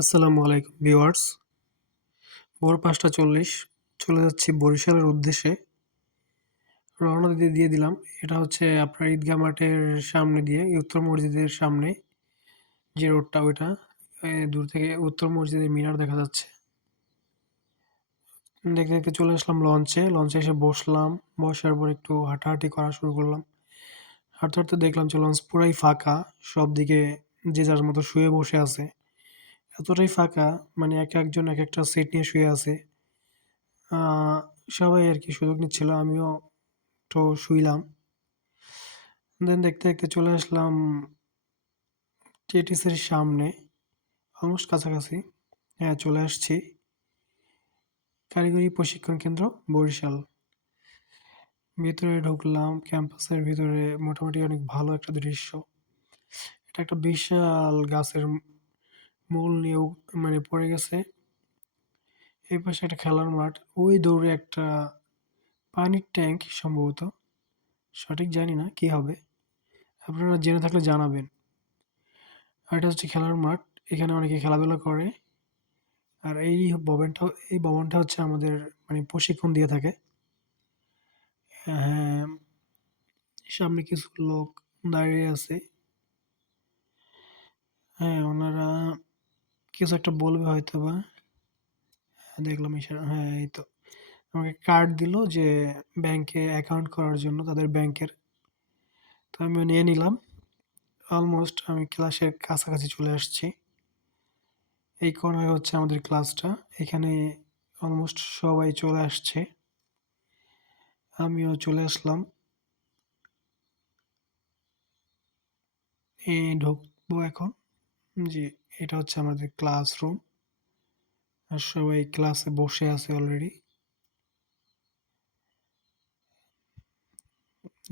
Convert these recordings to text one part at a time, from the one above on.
আসসালামু আলাইকুম ভিউয়ার্স। ভোর ৫টা ৪০ চলে যাচ্ছি বরিশালের উদ্দেশ্যে। রওনা দিয়ে দিলাম। এটা হচ্ছে আপনার ঈদগাহ মাঠের সামনে দিয়ে উত্তর মসজিদের সামনে যে রোডটা ওইটা। দূর থেকে উত্তর মসজিদের মিনার দেখা যাচ্ছে। দেখতে চলে আসলাম লঞ্চে। লঞ্চে এসে বসলাম। বসার পর একটু হাঁটাহাঁটি করা শুরু করলাম। হাঁটতে দেখলাম যে লঞ্চ পুরাই ফাঁকা। সবদিকে যে যার মতো শুয়ে বসে আছে। এতটাই ফাঁকা মানে একেকজন একেকটা সিট নিয়ে শুয়ে আছে। আ সবাই আরকি সুযোগ নিচ্ছিল। আমিও একটু শুইলাম। দেখতে চলে আসলাম টিটিসির সামনে। অলমোস্ট কাছাকাছি। হ্যাঁ, চলে আসছি। কারিগরি প্রশিক্ষণ কেন্দ্র বরিশাল। ভিতরে ঢুকলাম। ক্যাম্পাসের ভিতরে মোটামুটি অনেক ভালো একটা দৃশ্য। এটা একটা বিশাল গাছের মূল নিয়েও মানে পড়ে গেছে। এই পাশে একটা খেলার মাঠ। ওই দূরে একটা পানির ট্যাংক সম্ভবত। সঠিক জানি না কি হবে। আপনারা জেনে থাকলে জানাবেন। আর এটা হচ্ছে খেলার মাঠ। এখানে অনেকে খেলাধুলা করে। আর এই ভবনটা হচ্ছে আমাদের মানে প্রশিক্ষণ দিয়ে থাকে। হ্যাঁ, সামনে কিছু লোক দাঁড়িয়ে আছে। হ্যাঁ, ওনারা কিছু একটা বলবে হয়তোবা। দেখলাম ইশারা, হ্যাঁ, এই তো। আমাকে কার্ড দিল যে ব্যাংকে অ্যাকাউন্ট করার জন্য তাদের ব্যাংকের। তো আমিও নিয়ে নিলাম। অলমোস্ট আমি ক্লাসের কাছাকাছি চলে আসছি। এই কর্নারে হচ্ছে আমাদের ক্লাসটা। এখানে অলমোস্ট সবাই চলে আসছে। আমিও চলে আসলাম। ঢুকবো এখন। জি, এটা হচ্ছে আমাদের ক্লাসরুম। আর সবাই ক্লাসে বসে আছে অলরেডি।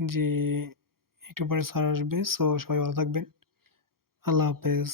জি, একটু পরে স্যার আসবে। সো সবাই ভালো থাকবেন। আল্লাহ হাফেজ।